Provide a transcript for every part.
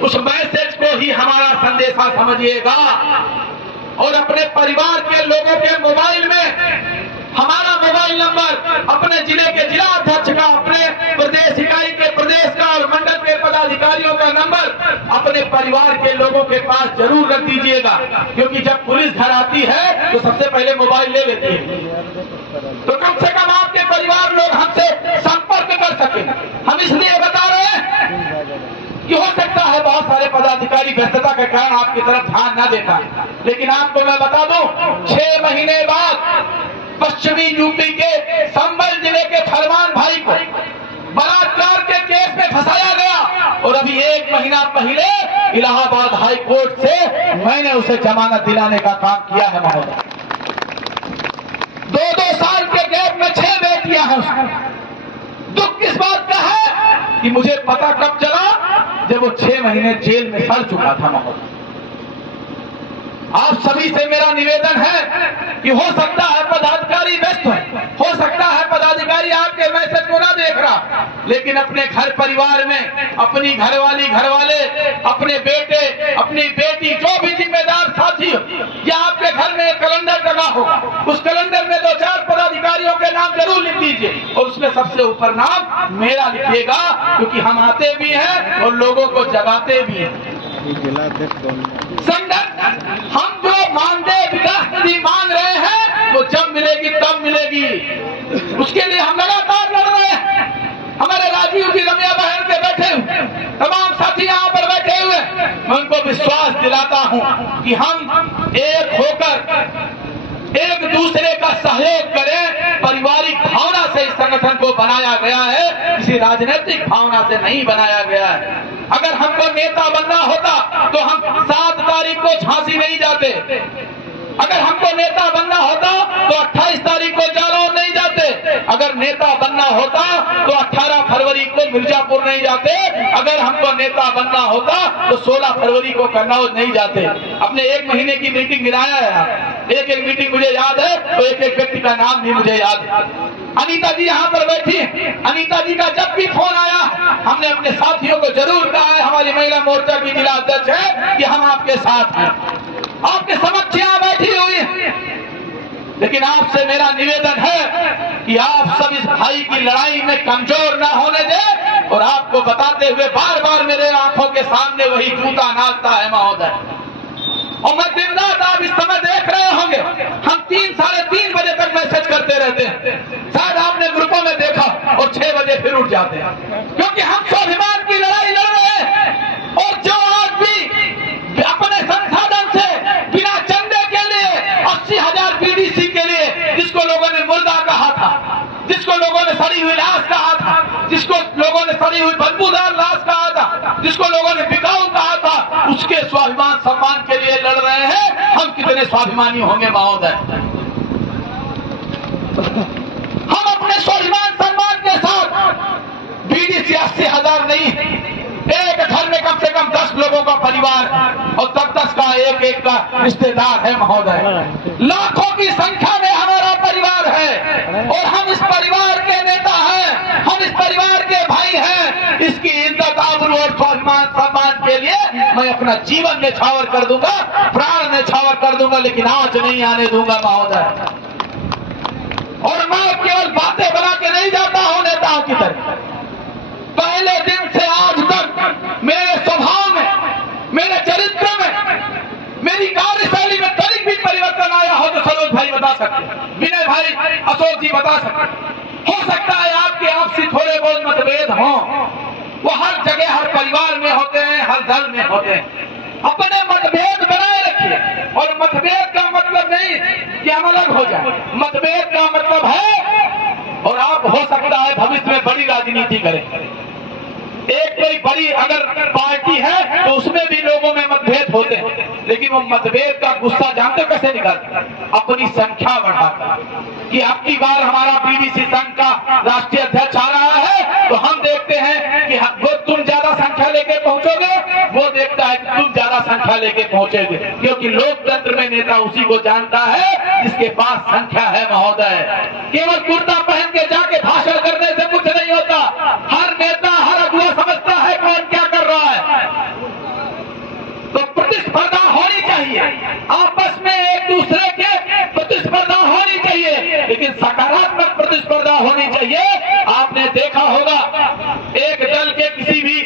उस मैसेज को ही हमारा संदेशा समझिएगा और अपने परिवार के लोगों के मोबाइल में हमारा मोबाइल नंबर, अपने जिले के जिला अध्यक्ष का, अपने प्रदेश इकाई के प्रदेश का और मंडल के पदाधिकारियों का नंबर अपने परिवार के लोगों के पास जरूर रख दीजिएगा, क्योंकि जब पुलिस घर आती है तो सबसे पहले मोबाइल ले लेती है। तो कम से कम आपके परिवार लोग हमसे संपर्क कर सके। हम इसलिए बता रहे हैं कि हो सकता है बहुत सारे पदाधिकारी व्यस्तता के कारण आपकी तरफ ध्यान न देता, लेकिन आपको मैं बता दूं 6 महीने बाद पश्चिमी यूपी के संभल जिले के फरमान भाई को बलात्कार के केस में फंसाया गया और अभी 1 महीना पहले इलाहाबाद हाई कोर्ट से मैंने उसे जमानत दिलाने का काम किया है महोदय। 2-2 साल के गैप में 6 बेटियां हैं उसको। दुख किस बात का है कि मुझे पता कब चला जब वो 6 महीने जेल में सड़ चुका था महोदय। आप सभी से मेरा निवेदन है कि हो सकता है पदाधिकारी व्यस्त हो सकता है पदाधिकारी आपके मैसेज को ना देख रहा, लेकिन अपने घर परिवार में अपनी घरवाली घरवाले, अपने बेटे, अपनी बेटी, जो भी जिम्मेदार साथी हो, या आपके घर में कैलेंडर लगा होगा, उस कैलेंडर में 2-4 पदाधिकारियों के नाम जरूर लिख दीजिए और उसमें सबसे ऊपर नाम मेरा लिखिएगा, क्योंकि हम आते भी हैं और लोगों को जगाते भी हैं। हम जो मानदेय विकास निधि मांग रहे हैं वो जब मिलेगी तब मिलेगी, उसके लिए हम लगातार लड़ रहे हैं। हमारे राजीव जी, रम्या बहन के बैठे हुए तमाम साथी यहाँ पर बैठे हुए, मैं उनको विश्वास दिलाता हूँ कि हम एक होकर एक दूसरे का सहयोग करें। पारिवारिक भावना से इस संगठन को बनाया गया है, किसी राजनीतिक भावना से नहीं बनाया गया है। अगर हमको नेता बनना होता तो हम 7 तारीख को झांसी नहीं जाते, अगर हमको नेता बनना होता तो 28 तारीख को जालौर नहीं जाते, अगर नेता बनना होता तो 18 फरवरी को मिर्जापुर नहीं जाते, अगर हमको नेता बनना होता तो 16 फरवरी को कन्नौज नहीं जाते। अपने 1 महीने की मीटिंग गिनाया है, एक मीटिंग मुझे याद है तो एक व्यक्ति का नाम भी मुझे याद है। अनीता जी यहाँ पर बैठी, अनीता जी का जब भी फोन आया हमने अपने साथियों को जरूर कहा है, हमारी महिला मोर्चा की जिला अध्यक्ष है, कि हम आपके साथ हैं, आपके समक्ष यहाँ बैठी हुई है। लेकिन आपसे मेरा निवेदन है कि आप सब इस भाई की लड़ाई में कमजोर ना होने दें और आपको बताते हुए बार बार मेरे आंखों के सामने वही जूता नाचता है महोदय। और मैं दिन रात आप इस समय देख रहे होंगे, हम 3-3:30 बजे तक मैसेज करते रहते हैं, शायद आपने ग्रुपों में देखा, और 6 बजे फिर उठ जाते हैं, क्योंकि हम स्वाभिमान की लड़ाई लड़ रहे हैं। और जो आदमी अपने संसाधन से बिना चंदे के लिए 80,000 बीडीसी के लिए, जिसको लोगों ने मुर्दा कहा था, जिसको लोगों ने सड़ी हुई लाश कहा था, जिसको लोगों ने सड़ी हुई बदबूदार लाश कहा था, जिसको लोगों ने बिकाऊ कहा था, उसके स्वाभिमान सम्मान के लिए लड़ रहे हैं। हम कितने स्वाभिमानी होंगे महोदय। हम अपने स्वाभिमान सम्मान के साथ बीडीसी 80,000 नहीं, एक घर में कम से कम 10 लोगों का परिवार और 10 का एक का रिश्तेदार है महोदय। लाखों की संख्या में हमारा परिवार है और हम इस परिवार के नेता हैं, हम इस परिवार के भाई हैं। इसकी इज्जत, आबरू और सम्मान के लिए मैं अपना जीवन न्यौछावर कर दूंगा, प्राण न्यौछावर कर दूंगा, लेकिन आज नहीं आने दूंगा महोदय। और मैं केवल बातें बना के नहीं जाता हूं नेताओं की तरह। पहले दिन से आज तक मेरे स्वभाव में, मेरे चरित्र में, मेरी कार्यशैली में तनिक भी परिवर्तन आया हो तो सरोज भाई बता सकते, विनय भाई, अशोक जी बता सकते। हो सकता है आपके आपसी थोड़े बहुत मतभेद हों, वो हर जगह हर परिवार में होते हैं, हर दल में होते हैं। अपने मतभेद बनाए रखिए, और मतभेद का मतलब नहीं कि हम अलग हो जाए, मतभेद का मतलब है, और आप हो सकता है भविष्य में बड़ी राजनीति करें। एक कोई बड़ी अगर पार्टी है तो उसमें भी लोगों में मतभेद होते हैं, लेकिन वो मतभेद का गुस्सा जानते कैसे निकालते हैं? अपनी संख्या बढ़ाकर, कि अब की बार हमारा बीडीसी संघ का राष्ट्रीय अध्यक्ष आ रहा है तो हम देखते हैं कि वो तुम ज्यादा संख्या लेके पहुंचोगे, वो देखता है कि तुम ज्यादा संख्या लेके पहुंचोगे, क्योंकि लोकतंत्र में नेता उसी को जानता है जिसके पास संख्या है महोदय। केवल कुर्ता पहन के जाके भाषण करने से कुछ नहीं होता। हर नेता, हर अगुआ समझता है कौन क्या कर रहा है। चाहिए, आपस में एक दूसरे के प्रतिस्पर्धा होनी चाहिए, लेकिन सकारात्मक प्रतिस्पर्धा होनी चाहिए। आपने देखा होगा एक दल के किसी भी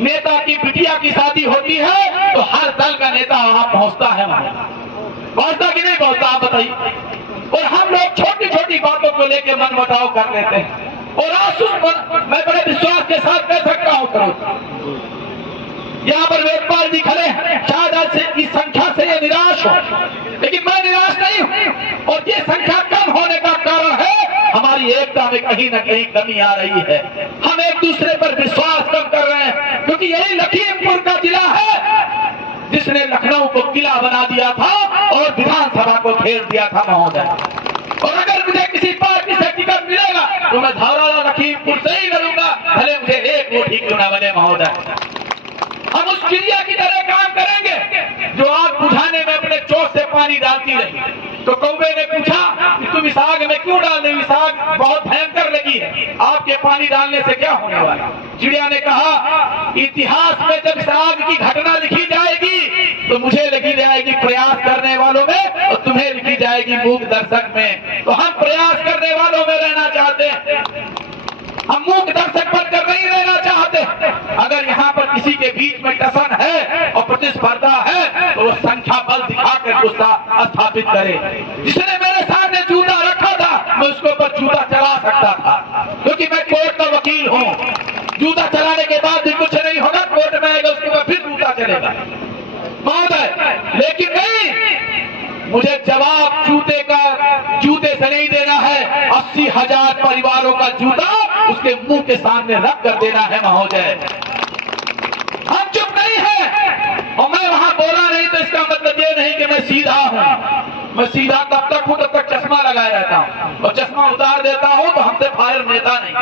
नेता की बिटिया की शादी होती है तो हर दल का नेता वहां पहुंचता है, वहां पहुंचता कि नहीं पहुंचता, आप बताइए। और हम लोग छोटी छोटी बातों को लेकर मनमुटाव कर लेते हैं। और आंसू मैं बड़े विश्वास के साथ कह सकता हूं, करो यहाँ पर वेदपाल जी खड़े हैं, शायद आज की संख्या से ये निराश हो, लेकिन मैं निराश नहीं हूं। और ये संख्या कम होने का कारण है हमारी एकता में कहीं ना कहीं कमी आ रही है। हम एक दूसरे पर विश्वास कम कर रहे हैं, क्योंकि यही लखीमपुर का जिला है जिसने लखनऊ को किला बना दिया था और विधानसभा को घेर दिया था महोदय। और अगर मुझे किसी पार्टी से टिकट मिलेगा तो मैं धौरहरा लखीमपुर से ही लड़ूंगा, भले मुझे एक वोट ही क्यों ना बने महोदय। हम उस चिड़िया की तरह काम करेंगे जो आग बुझाने में अपने चोट से पानी डालती रही। तो कौवे ने पूछा कि तुम इस आग में क्यों डाल रहे हो, इस आग बहुत भयंकर लगी है, आपके पानी डालने से क्या होने वाला। चिड़िया ने कहा इतिहास में जब इस आग की घटना लिखी जाएगी तो मुझे लिखी जाएगी प्रयास करने वालों में और तुम्हें लिखी जाएगी मूक दर्शक में। तो हम प्रयास करने वालों में रहना चाहते हैं, हम मूक दर्शक बनकर नहीं रहना चाहते। अगर यहाँ पर किसी के बीच में टसन है और प्रतिस्पर्धा है तो वो संख्या बल दिखाकर गुस्सा स्थापित करे। जिसने मेरे सामने जूता रखा था मैं उसके ऊपर जूता चला सकता था, क्योंकि मैं कोर्ट का वकील हूँ। जूता चलाने के बाद भी कुछ नहीं होगा, कोर्ट में आएगा उसके बाद फिर जूता चलेगा महोदय। लेकिन नहीं, मुझे जवाब जूते से नहीं देना है, 80,000 परिवारों का जूता उसके मुंह के सामने रख कर देना है महोदय। हम चुप नहीं है। और मैं वहां बोला नहीं तो इसका मतलब ये नहीं कि मैं सीधा हूं। मैं सीधा तब तक हूं तब तक चश्मा लगाए रहता हूं, और चश्मा उतार देता हूं तो हमसे फायर नेता नहीं।